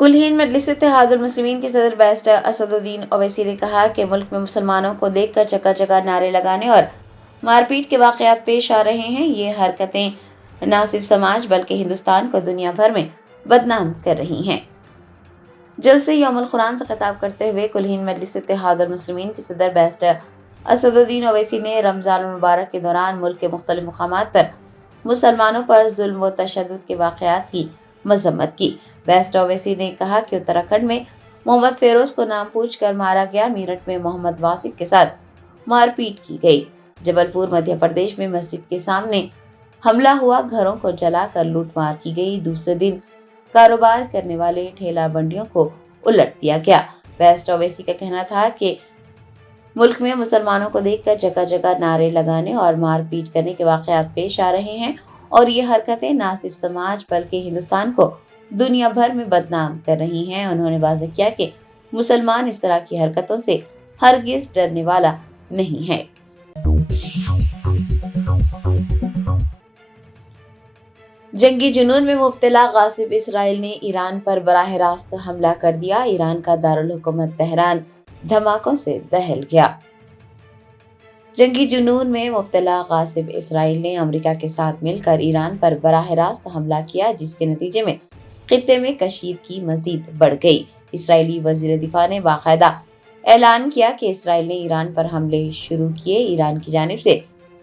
कुल हिंद मजलिस इत्तेहादुल मुस्लिमीन के सदर बैरिस्टर असदुद्दीन ओवैसी ने कहा कि मुल्क में मुसलमानों को देखकर जगह जगह नारे लगाने और मारपीट के वाकयात पेश आ रहे हैं। ये हरकतें न सिर्फ समाज बल्कि हिंदुस्तान को दुनिया भर में बदनाम कर रही हैं। जलसे यौमुल कुरान से खिताब करते हुए कुल हिंद मजलिस इत्तेहादुल मुस्लिमीन के सदर बैरिस्टर असदुद्दीन ओवैसी ने रमजान मुबारक के दौरान मुल्क के मुख्तलिफ मुकामात पर मुसलमानों पर जुल्म व तशद्दुद के वाकयात की मजम्मत की। बैरिस्टर ओवैसी ने कहा कि उत्तराखंड में मोहम्मद फेरोज को नाम पूछकर मारा गया, मेरठ में मोहम्मद वासिफ के साथ मारपीट की गई, जबलपुर मध्य प्रदेश में मस्जिद के सामने हमला हुआ, घरों को जलाकर लूटमार की गई, दूसरे दिन कारोबार करने वाले ठेला बंडियों को उलट दिया गया। बैरिस्टर ओवैसी का कहना था कि मुल्क में मुसलमानों को देखकर जगह जगह नारे लगाने और मारपीट करने के वाकयात पेश आ रहे हैं और ये हरकतें न सिर्फ समाज बल्कि हिंदुस्तान को दुनिया भर में बदनाम कर रही हैं। उन्होंने वाज़ेह किया कि मुसलमान इस तरह की हरकतों से हरगिज डरने वाला नहीं है। जंगी जुनून में मुब्तला गासिब इसराइल ने ईरान पर बराह रास्त हमला कर दिया। ईरान का दारुल हुकूमत तेहरान धमाकों से दहल गया। जंगी जुनून में मुब्तला गासिब इसराइल ने अमेरिका के साथ मिलकर ईरान पर बराह रास्त हमला किया, जिसके नतीजे में खित्ते में कशीदगी मजीद बढ़ गई। इसराइली वजीर दिफा ने बाकायदा ऐलान किया कि इसराइल ने ईरान पर हमले शुरू किए। ईरान की जानिब से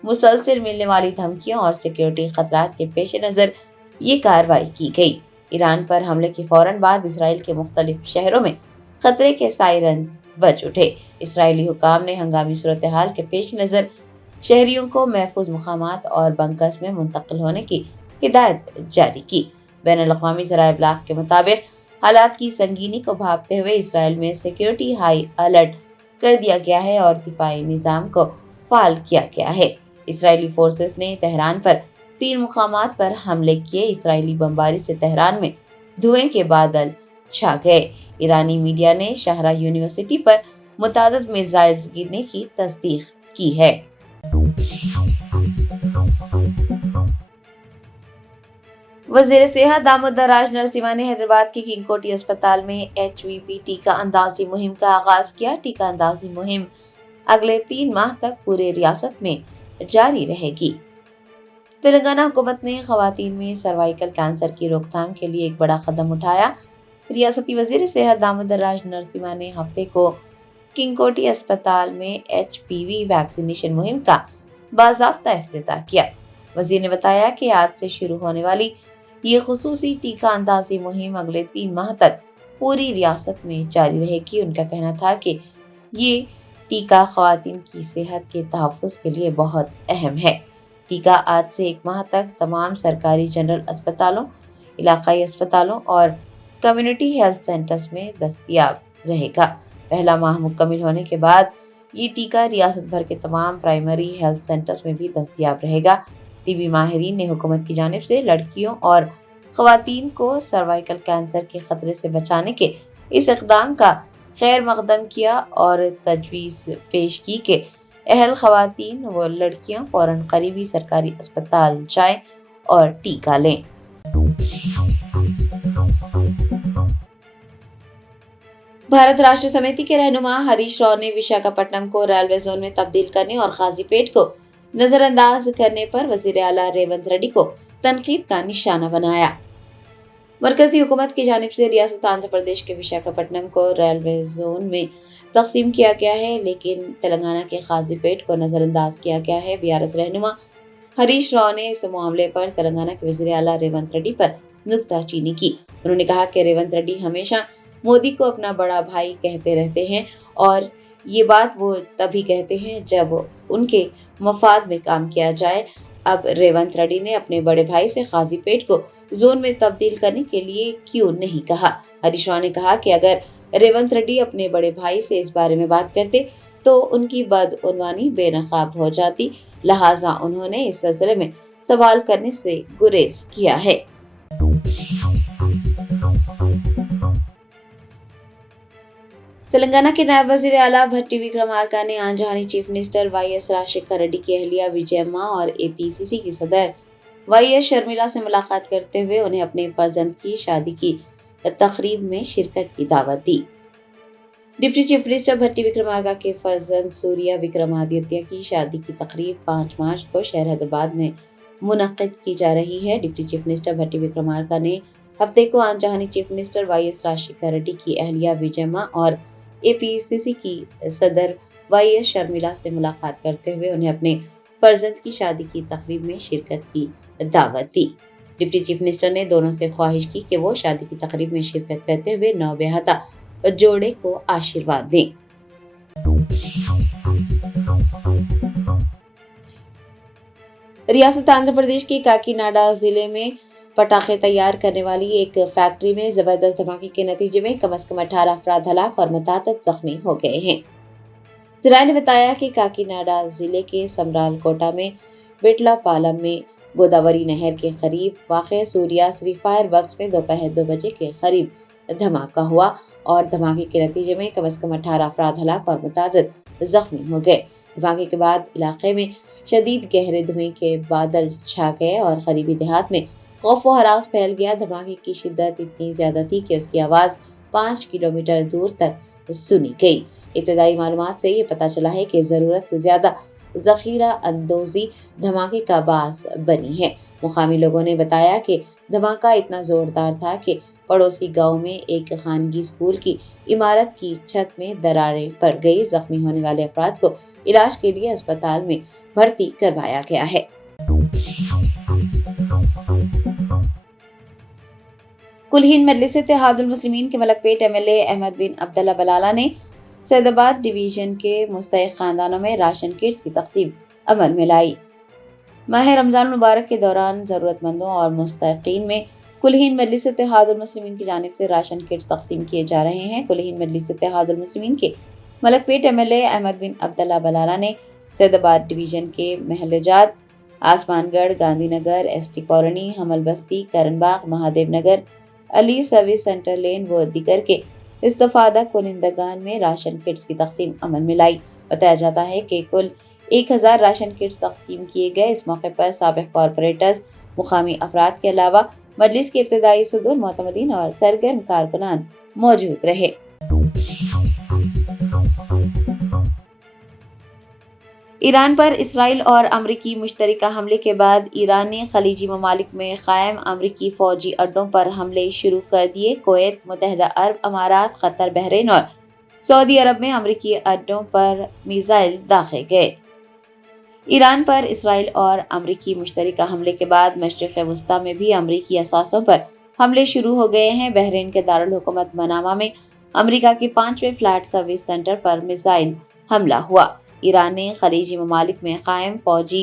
मुसलसल मिलने वाली धमकियों और सिक्योरिटी खतरात के पेश नजर ये कार्रवाई की गई। ईरान पर हमले के फौरन बाद इसराइल के मुख्तलिफ शहरों में खतरे के सायरन बज उठे। इसराइली हुकाम ने हंगामी सूरत हाल के पेश नजर शहरियों को महफूज मुकामात और बंकर्स में मुंतकिल होने की हिदायत जारी की। बैनुल-अक़वामी ज़राए इब्लाग के मुताबिक हालात की संगीनी को भांपते हुए इसराइल में सिक्योरिटी हाई अलर्ट कर दिया गया है और दिफाई निज़ाम को फाल किया गया है। इसराइली फोर्सेस ने तेहरान पर 3 मुकामात पर हमले किए। इसराइली बमबारी से तेहरान में धुएं के बादल छा गए। ईरानी मीडिया ने शाहरा यूनिवर्सिटी पर मुतादिद मिसाइल्स गिरने की तस्दीक की है। वज़ीर सेहत दामोदर राज नरसिम्हा ने हैदराबाद के किंग कोटी अस्पताल में HVP टीका अंदाजी मुहिम का आगाज किया। टीका अंदाजी मुहिम अगले 3 माह तक पूरे रियासत में जारी रहेगी। तेलंगाना हुकूमत ने खवातीन में सर्वाइकल कैंसर की रोकथाम के लिए एक बड़ा कदम उठाया। रियासती वज़ीर सेहत दामोदर राज नरसिम्हा ने हफ्ते को किंग कोटी अस्पताल में HPV वैक्सीनेशन मुहिम का बाज़ाब्ता इफ्तिताह किया। वज़ीर ने बताया कि आज से शुरू होने वाली ये खुसूसी टीका अंदाजी मुहिम अगले 3 माह तक पूरी रियासत में जारी रहेगी। उनका कहना था कि ये टीका खवातीन की सेहत के तहफ़्फ़ुज़ के लिए बहुत अहम है। टीका आज से 1 माह तक तमाम सरकारी जनरल अस्पतालों, इलाकाई अस्पतालों और कम्युनिटी हेल्थ सेंटर्स में दस्तयाब रहेगा। पहला माह मुकम्मिल होने के बाद ये टीका रियासत भर के तमाम प्राइमरी हेल्थ सेंटर्स में भी दस्तयाब रहेगा। टीबी माहिरीन ने हुकूमत की जानिब से लड़कियों और खवातीन को सर्वाइकल कैंसर के खतरे से बचाने के इस इक़दाम का खैर मकदम किया और तजवीज़ पेश की कि अहल खवातीन व लड़कियां फौरन करीबी सरकारी अस्पताल जाएं और टीका लें। भारत राष्ट्र समिति के रहनुमा हरीश राव ने विशाखापट्टनम को रेलवे जोन में तब्दील करने और काजीपेट को नजरअंदाज करने पर वजीर आला रेवंत रेड्डी को तनकीद का निशाना बनाया। मरकजी हुकूमत की जानिब से रियासत आंध्र प्रदेश के विशाखापट्टनम को रेलवे जोन में तकसीम किया गया है, लेकिन तेलंगाना के काजीपेट को नजरअंदाज किया गया है। बीआरएस रहनुमा हरीश राव ने इस मामले पर तेलंगाना के वज़ीर आला रेवंत रेड्डी पर नुक्ताचीनी की। उन्होंने कहा कि रेवंत रेड्डी हमेशा मोदी को अपना बड़ा भाई कहते रहते हैं और ये बात वो तभी कहते हैं जब उनके मफाद में काम किया जाए। अब रेवंत रेड्डी ने अपने बड़े भाई से काजीपेट को जोन में तब्दील करने के लिए क्यों नहीं कहा। हरीश राव ने कहा कि अगर रेवंत रेड्डी अपने बड़े भाई से इस बारे में बात करते तो उनकी बदउनवानी बेनकाब हो जाती, लिहाजा उन्होंने इस सिलसिले में सवाल करने से गुरेज किया है। तेलंगाना के नायब वजीर आला भट्टी विक्रमार्का ने आंजहानी chief minister YS Rajasekhara Reddy की अहलिया विजयम्मा और APCC की सदर YS शर्मिला से मुलाकात करते हुए उन्हें अपने फर्जंद की शादी की तकरीब में शिरकत की दावत दी। Deputy chief minister Bhatti Vikramarka के फर्जंद सूर्या विक्रमादित्य की शादी की तकरीब 5 मार्च को शहर हैदराबाद में मुनक्किद की जा रही है। Deputy chief minister Bhatti Vikramarka ने हफ्ते को आनचाहनी chief minister YS Rajasekhara Reddy की अहलिया विजयम्मा और एपीसीसी की सदर वाईएस शर्मिला से मुलाकात करते हुए उन्हें अपने फर्जंद की शादी की तकरीब में शिरकत की दावत दी। डिप्टी चीफ मिनिस्टर ने दोनों से ख्वाहिश की कि वो शादी की तकरीब में शिरकत करते हुए नवविवाहिता जोड़े को आशीर्वाद दें। रियासत आंध्र प्रदेश के काकीनाडा जिले में पटाखे तैयार करने वाली एक फैक्ट्री में जबरदस्त धमाके के नतीजे में कम से कम 18 अफराद हलाक और मुतादिद जख्मी हो गए हैं। जराये ने बताया कि काकीनाडा जिले के समराल कोटा में बिटला पालम में गोदावरी नहर के करीब वाक़ सूर्या श्री फायर वर्क्स में दोपहर 2 बजे के करीब धमाका हुआ और धमाके के नतीजे में कम से कम 18 अफराद हलाक और मुतादिद जख्मी हो गए। धमाके के बाद इलाके में शदीद गहरे धुएं के बादल छा गए और करीबी देहात में खौफ व हरास फैल गया। धमाके की शिद्दत इतनी ज्यादा थी कि उसकी आवाज 5 किलोमीटर दूर तक सुनी गई। इब्तदाई मालूमात से ये पता चला है कि जरूरत से ज्यादा जखीरा अंदोजी धमाके का बास बनी है। मुकामी लोगों ने बताया कि धमाका इतना जोरदार था कि पड़ोसी गांव में एक खानगी स्कूल की इमारत की छत में दरारें पड़ गई। जख्मी होने वाले अफराद को इलाज के लिए अस्पताल में भर्ती करवाया गया है। कुल-हिंद मजलिस इत्तेहादुल मुस्लिमीन के मलकपेट एमएलए अहमद बिन अब्दुल्ला बलाला ने सैदाबाद डिवीजन के मुस्तहिक खानदानों में राशन किट्स की तकसीम अमल में लाई। माह रमजान मुबारक के दौरान जरूरतमंदों और मुस्तहिकीन में कुल-हिंद मजलिस इत्तेहादुल मुस्लिमीन की जानिब से राशन किट्स तकसीम किए जा रहे हैं। कुल-हिंद मजलिस इत्तेहादुल मुस्लिमीन के मलकपेट एमएलए अहमद बिन अब्दुल्ला बलाला ने सैदाबाद डिवीजन के महलजात आसमानगढ़, गांधीनगर, एसटी कॉलोनी, हमल बस्ती, करणबाग, महादेव नगर, अली सर्विस सेंटर लेन व दीगर के इस्तफादा कुनिंदगान में राशन किट्स की तकसीम अमल में लाई। बताया जाता है कि कुल 1000 राशन किट्स तकसीम किए गए। इस मौके पर साबिक कॉरपोरेटर्स, मुकामी अफराद के अलावा मजलिस के इब्तदाई सदूर, मोतमदीन और सरगर्म कारकुनान मौजूद रहे। ईरान पर इसराइल और अमरीकी मुश्तरका हमले के बाद ईरान ने खलीजी ममालिक में कायम अमरीकी फौजी अड्डों पर हमले शुरू कर दिए। कुवैत, मुत्तहिदा अरब अमारात, कतर, बहरीन और सऊदी अरब में अमरीकी अड्डों पर मिसाइल दागे गए। ईरान पर इसराइल और अमरीकी मुश्तरका हमले के बाद मशरिक़ वस्ता में भी अमरीकी असासों पर हमले शुरू हो गए हैं। बहरीन के दारुल हुकूमत मनामा में अमरीका के 5वें फ्लैट सर्विस सेंटर पर मिसाइल हमला हुआ। ईरान ने खलीजी ममालिक में कायम फौजी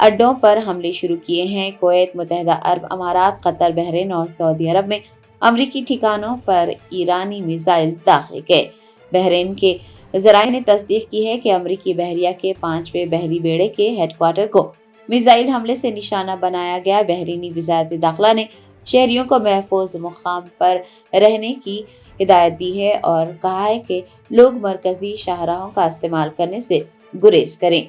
अड्डों पर हमले शुरू किए हैं। कुवैत, मुत्तहिदा अरब अमारात, कतर, बहरीन और सऊदी अरब में अमरीकी ठिकानों पर ईरानी मिसाइल दागे गए। बहरीन के ज़राए ने तस्दीक की है कि अमरीकी बहरिया के 5वें बहरी बेड़े के हेडक्वार्टर को मिसाइल हमले से निशाना बनाया गया। बहरीनी वज़ारत दाखिला ने शहरियों को महफूज मुकाम पर रहने की हिदायत दी है और कहा है कि लोग मरकजी शाहराहों का इस्तेमाल करने से गुरेज करें।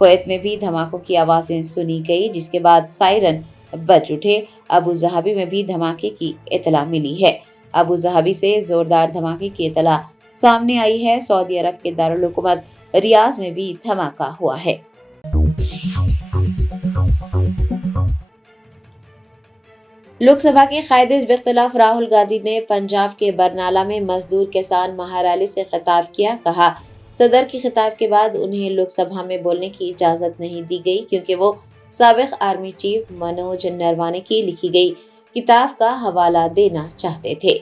कुवैत में भी धमाकों की आवाजें सुनी गई, जिसके बाद सायरन बज उठे। अबू ज़हाबी में भी धमाके की इतला मिली है। अबू ज़हाबी से जोरदार धमाके की इतला सामने आई है। सऊदी अरब के दारुल हुकूमत रियाज में भी धमाका हुआ है। लोकसभा के कायदे बिख्तिलाफ राहुल गांधी ने पंजाब के बरनाला में मजदूर किसान महारैली से खिताब किया। कहा, सदर के खिताब के बाद उन्हें लोकसभा में बोलने की इजाजत नहीं दी गई क्योंकि वो साबिक आर्मी चीफ मनोज नरवाने की लिखी गई किताब का हवाला देना चाहते थे।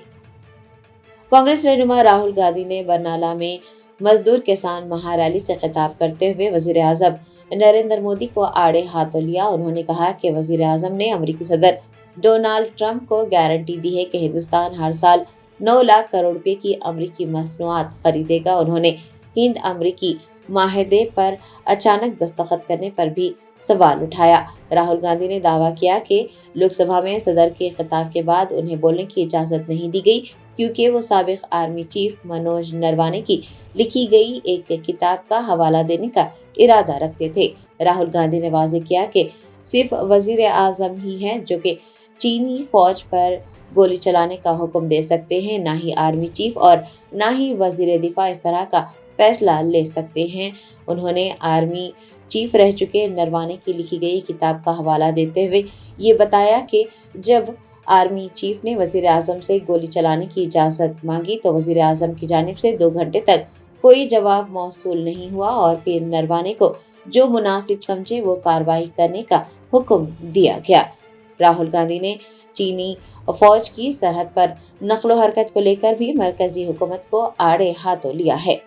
कांग्रेस रहनुमा राहुल गांधी ने बरनाला में मजदूर किसान महारैली से खिताब करते हुए वजीर आजम नरेंद्र मोदी को आड़े हाथों लिया। उन्होंने कहा कि वजीर आजम ने अमेरिकी सदर डोनाल्ड ट्रंप को गारंटी दी है कि हिंदुस्तान हर साल 9 लाख करोड़ रुपए की अमेरिकी मसनूआत खरीदेगा। उन्होंने हिंद अमेरिकी माहदे पर अचानक दस्तखत करने पर भी सवाल उठाया। राहुल गांधी ने दावा किया कि लोकसभा में सदर के खिताब के बाद उन्हें बोलने की इजाजत नहीं दी गई क्योंकि वो साबिक आर्मी चीफ मनोज नरवाने की लिखी गई एक किताब का हवाला देने का इरादा रखते थे। राहुल गांधी ने वाज़ेह किया कि सिर्फ वजीर आजम ही हैं जो कि चीनी फौज पर गोली चलाने का हुक्म दे सकते हैं, ना ही आर्मी चीफ और ना ही वजीर दिफा इस तरह का फैसला ले सकते हैं। उन्होंने आर्मी चीफ रह चुके नरवाने की लिखी गई किताब का हवाला देते हुए ये बताया कि जब आर्मी चीफ ने वजीर आजम से गोली चलाने की इजाजत मांगी तो वजीर आजम की जानिब से 2 घंटे तक कोई जवाब मौसूल नहीं हुआ और फिर नरवाने को जो मुनासिब समझे वो कार्रवाई करने का हुक्म दिया गया। राहुल गांधी ने चीनी फौज की सरहद पर नक्लो हरकत को लेकर भी मरकजी हुकूमत को आड़े हाथों लिया है।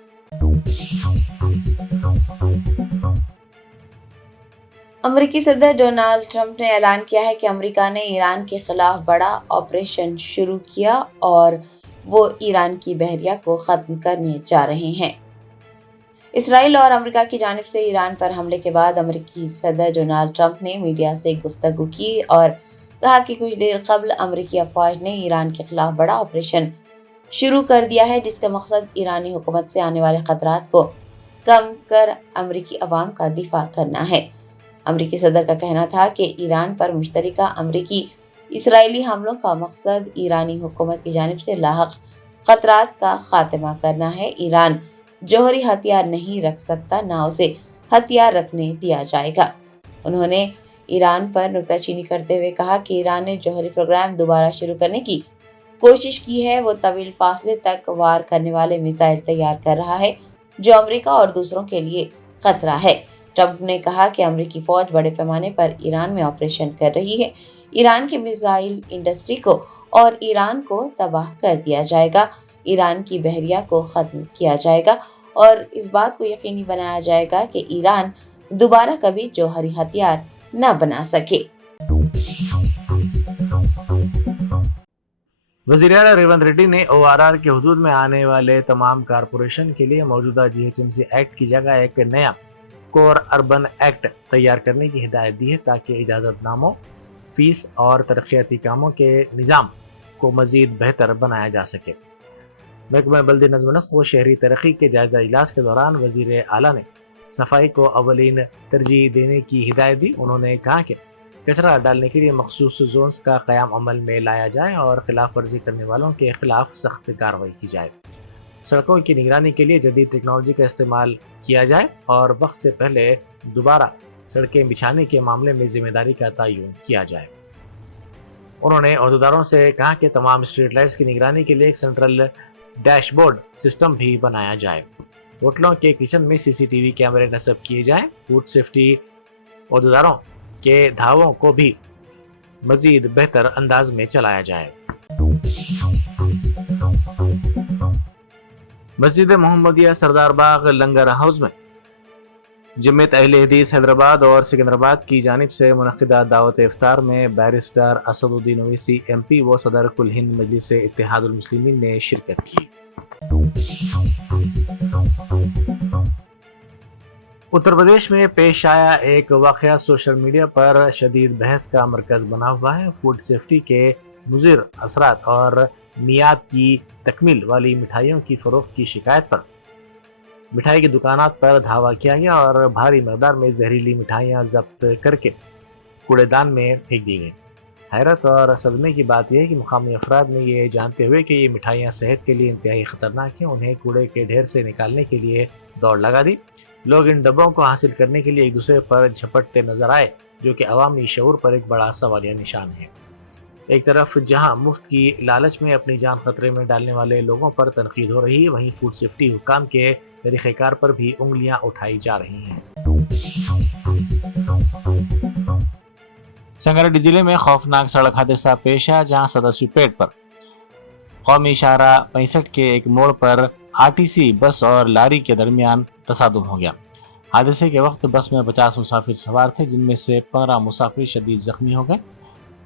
अमेरिकी सदर डोनाल्ड ट्रंप ने ऐलान किया है कि अमेरिका ने ईरान के खिलाफ बड़ा ऑपरेशन शुरू किया और वो ईरान की बहरिया को खत्म करने जा रहे हैं। इसराइल और अमेरिका की जानिब से ईरान पर हमले के बाद अमेरिकी सदर डोनाल्ड ट्रंप ने मीडिया से गुफ्तगू की और कहा कि कुछ देर कबल अमेरिकी अफवाज ने ईरान के खिलाफ बड़ा ऑपरेशन शुरू कर दिया है, जिसका मकसद ईरानी हुकूमत से आने वाले खतरात को कम कर अमेरिकी अवाम का दिफा करना है। अमेरिकी सदर का कहना था कि ईरान पर मुश्तरका अमेरिकी इसराइली हमलों का मकसद ईरानी हुकूमत की जानिब से लाहक खतरात का खात्मा करना है। ईरान जौहरी हथियार नहीं रख सकता, ना उसे हथियार रखने दिया जाएगा। उन्होंने ईरान पर नुक्ताचीनी करते हुए कहा कि ईरान ने जौहरी प्रोग्राम दोबारा शुरू करने की कोशिश की है। वो तवील फासले तक वार करने वाले मिसाइल तैयार कर रहा है जो अमेरिका और दूसरों के लिए खतरा है। ट्रंप ने कहा कि अमेरिकी फौज बड़े पैमाने पर ईरान में ऑपरेशन कर रही है। ईरान की मिसाइल इंडस्ट्री को और ईरान को तबाह कर दिया जाएगा, ईरान की बहरिया को खत्म किया जाएगा और इस बात को यकीनी बनाया जाएगा कि ईरान दोबारा कभी जौहरी हथियार न बना सके। वज़ीर आला रेवंत रेड्डी ने ORR के हुदूद में आने वाले तमाम कारपोरेशन के लिए मौजूदा GHMC एक्ट की जगह एक नया कोर अर्बन एक्ट तैयार करने की हिदायत दी है ताकि इजाज़तनामों, फीस और तरक्याती कामों के निज़ाम को मज़ीद बेहतर बनाया जा सके। महकमा बल्दी नज़्म व नस्क व शहरी तरक्की के जायज़ा इजलास के दौरान वज़ीर आला ने सफाई को अवलीन तरजीह देने की हिदायत दी। उन्होंने कहा कि कचरा डालने के लिए मखसूस जोन्स का क़याम अमल में लाया जाए और खिलाफ वर्जी करने वालों के खिलाफ सख्त कार्रवाई की जाए। सड़कों की निगरानी के लिए जदीद टेक्नोलॉजी का इस्तेमाल किया जाए और वक्त से पहले दोबारा सड़कें बिछाने के मामले में जिम्मेदारी का तयन किया जाए। उन्होंने अहदेदारों से कहा कि तमाम स्ट्रीट लाइट्स की निगरानी के लिए एक सेंट्रल डैशबोर्ड सिस्टम भी बनाया जाए। होटलों के किचन में CCTV कैमरे नस्ब किए जाएं। फूड सेफ्टी अहदेदारों के धावों को भी मजीद बेहतर अंदाज में चलाया जाए। मस्जिद मोहम्मदिया सरदार बाग लंगर हाउस में जमीयत अहले हदीस हैदराबाद और सिकंदराबाद की जानिब से मुनक़िदा दावत इफ्तार में बैरिस्टर असदुद्दीन ओवैसी MP व सदर कुल हिंद मजलिस इत्तेहादुल मुस्लिमीन ने शिरकत की। उत्तर प्रदेश में पेश आया एक वाक़या सोशल मीडिया पर शदीद बहस का मरकज बना हुआ है। फूड सेफ्टी के मुज़िर असरात और मियाद की तकमील वाली मिठाइयों की फ़रोख्त की शिकायत पर मिठाई की दुकानात पर धावा किया गया और भारी मकदार में जहरीली मिठाइयाँ जब्त करके कूड़ेदान में फेंक दी गई। हैरत और सदमे की बात यह है कि मुकामी अफराद ने ये जानते हुए कि ये मिठाइयाँ सेहत के लिए इंतहाई ख़तरनाक हैं, उन्हें कूड़े के ढेर से निकालने के लिए दौड़ लगा दी। लोग इन डब्बों को हासिल करने के लिए एक दूसरे पर झपटते नजर आए, जो कि अवामी शऊर पर एक बड़ा सवालिया निशान है। एक तरफ जहां मुफ्त की लालच में अपनी जान खतरे में डालने वाले लोगों पर तनकीद हो रही है, वहीं फूड सेफ्टी हुक्काम के तरीक़ेकार पर भी उंगलियां उठाई जा रही हैं। संगारेड्डी जिले में खौफनाक सड़क हादसा पेश आया, जहां सदस्यु पेट पर कौमी शाहरा 65 के एक मोड़ पर RTC बस और लारी के दरमियान तसादुम हो गया। हादसे के वक्त बस में 50 मुसाफिर सवार थे, जिनमें से 15 मुसाफिर शदीद जख्मी हो गए।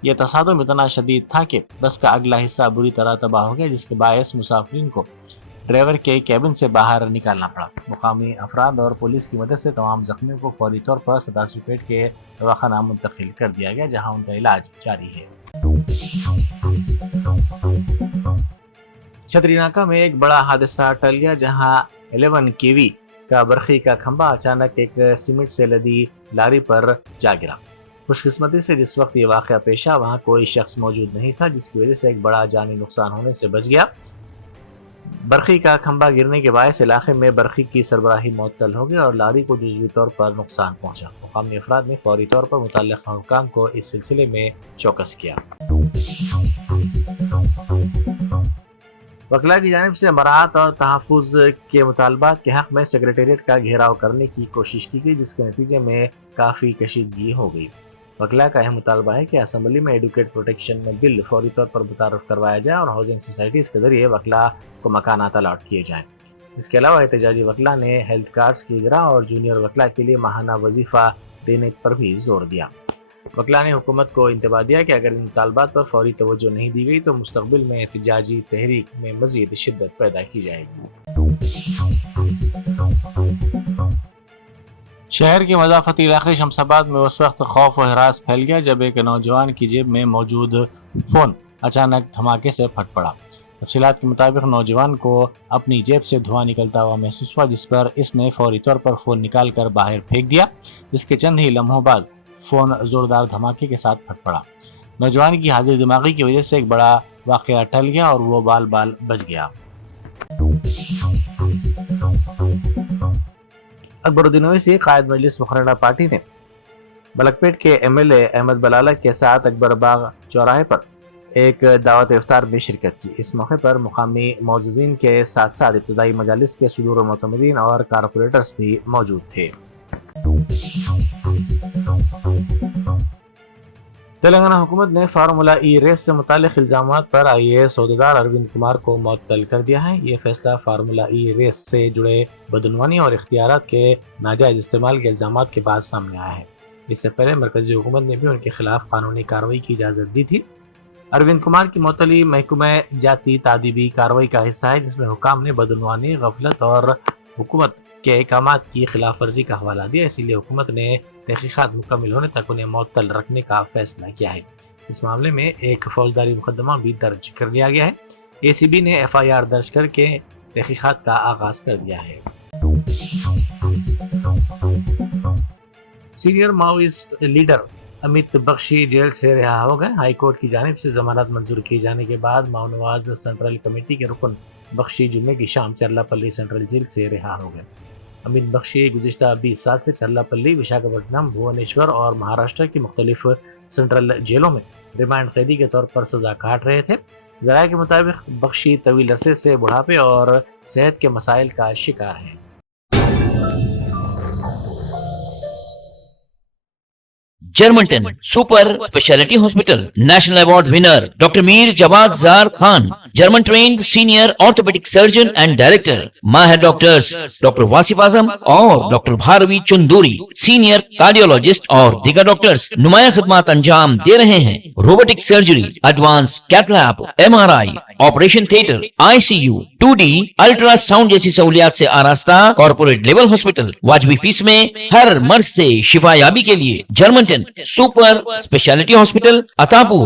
यह तसादुम इतना शदीद था कि बस का अगला हिस्सा बुरी तरह तबाह हो गया, जिसके बायस मुसाफिरीन को ड्राइवर के कैबिन से बाहर निकालना पड़ा। मुकामी अफराद और पुलिस की मदद से तमाम जख्मियों को फौरी तौर पर सदाशिवपेट के दवाखाना मुंतकिल कर दिया गया, जहां उनका इलाज जारी है। छतरीनाका में एक बड़ा हादसा टल गया, जहां 11 kV का बरखी का खंभा अचानक एक सीमेंट से लदी लारी पर जा गिरा। خوش قسمتی سے جس وقت یہ واقعہ پیش آیا وہاں کوئی شخص موجود نہیں تھا، جس کی وجہ سے ایک بڑا جانی نقصان ہونے سے بچ گیا۔ برقی کا کھمبا گرنے کے باعث علاقے میں برقی کی سربراہی معطل ہو گئی اور لاری کو جزوی طور پر نقصان پہنچا۔ مقامی افراد نے فوری طور پر متعلقہ حکام کو اس سلسلے میں چوکس کیا۔ وکلاء کی جانب سے مراعات اور تحفظ کے مطالبات کے حق میں سیکریٹریٹ کا گھیراؤ کرنے کی کوشش کی گئی، جس کے نتیجے میں کافی کشیدگی ہو گئی۔ وکلاء کا اہم مطالبہ ہے کہ اسمبلی میں ایڈوکیٹ پروٹیکشن میں بل فوری طور پر متعارف کروایا جائے اور ہاؤسنگ سوسائٹیز کے ذریعے وکلاء کو مکانات الاٹ کیے جائیں۔ اس کے علاوہ احتجاجی وکلاء نے ہیلتھ کارڈز کی اجرا اور جونیئر وکلاء کے لیے ماہانہ وظیفہ دینے پر بھی زور دیا۔ وکلاء نے حکومت کو انتباہ دیا کہ اگر ان مطالبات پر فوری توجہ نہیں دی گئی تو مستقبل میں احتجاجی تحریک میں مزید شدت پیدا کی جائے گی۔ شہر کے مضافاتی علاقے شمس آباد میں اس وقت خوف و ہراس پھیل گیا جب ایک نوجوان کی جیب میں موجود فون اچانک دھماکے سے پھٹ پڑا۔ تفصیلات کے مطابق نوجوان کو اپنی جیب سے دھواں نکلتا ہوا محسوس ہوا، جس پر اس نے فوری طور پر فون نکال کر باہر پھینک دیا، جس کے چند ہی لمحوں بعد فون زوردار دھماکے کے ساتھ پھٹ پڑا۔ نوجوان کی حاضر دماغی کی وجہ سے ایک بڑا واقعہ ٹل گیا اور وہ بال بال بچ گیا۔ اکبر الدین اویسی قائد مجلس مخرجہ پارٹی نے بلک پیٹ کے ایم ایل اے احمد بلالہ کے ساتھ اکبر باغ چوراہے پر ایک دعوت افطار میں شرکت کی۔ اس موقع پر مقامی معززین کے ساتھ ساتھ ابتدائی مجالس کے صدور و معتمدین اور کارپوریٹرز بھی موجود تھے۔ تلنگانہ حکومت نے فارمولا ای ریس سے متعلق الزامات پر آئی اے ایس عہدیدار اروند کمار کو معطل کر دیا ہے۔ یہ فیصلہ فارمولا ای ریس سے جڑے بدعنوانی اور اختیارات کے ناجائز استعمال کے الزامات کے بعد سامنے آیا ہے۔ اس سے پہلے مرکزی حکومت نے بھی ان کے خلاف قانونی کارروائی کی اجازت دی تھی۔ اروند کمار کی معطلی محکمہ جاتی تعدیبی کارروائی کا حصہ ہے، جس میں حکام نے بدعنوانی، غفلت اور حکومت کے احکامات کی خلاف ورزی کا حوالہ دیا۔ اسی لیے حکومت نے تحقیقات مکمل ہونے تک انہیں معطل رکھنے کا فیصلہ کیا ہے۔ اس معاملے میں ایک فوجداری مقدمہ بھی درج کر لیا گیا ہے۔ اے سی بی نے ایف آئی آر درج کر کے تحقیقات کا آغاز کر دیا ہے۔ سینئر ماویسٹ لیڈر امیت بخشی جیل سے رہا ہو گئے۔ ہائی کورٹ کی جانب سے ضمانت منظور کیے جانے کے بعد ماؤ نواز سینٹرل کمیٹی کے رکن بخشی جمعے کی شام چرلاپلی سینٹرل جیل سے رہا ہو گئے۔ امیت بخشی گزشتہ 20 سال سے چرلاپلی، وشاکھاپٹنم، بھوونیشور اور مہاراشٹر کی مختلف سینٹرل جیلوں میں ریمانڈ قیدی کے طور پر سزا کاٹ رہے تھے۔ ذرائع کے مطابق بخشی طویل عرصے سے بڑھاپے اور صحت کے مسائل کا شکار ہیں۔ Germanten super speciality hospital national award winner doctor Mir Jawad Zar Khan, German trained senior orthopaedic surgeon and director, ماہر ڈاکٹرز ڈاکٹر واصف اعظم اور doctor Bharavi Chanduri, senior cardiologist اور دیگر ڈاکٹرز نمایاں خدمات انجام دے رہے ہیں۔ Robotic surgery, advance cath lab, M R I, operation theatre, I C U, 2D ultrasound جیسی سہولیات سے آراستہ کارپوریٹ لیول ہاسپٹل، واجبی فیس میں ہر مرض سے شفا یابی کے لیے جرمنٹن سپر اسپیشلٹی ہاسپٹل، عطاپور۔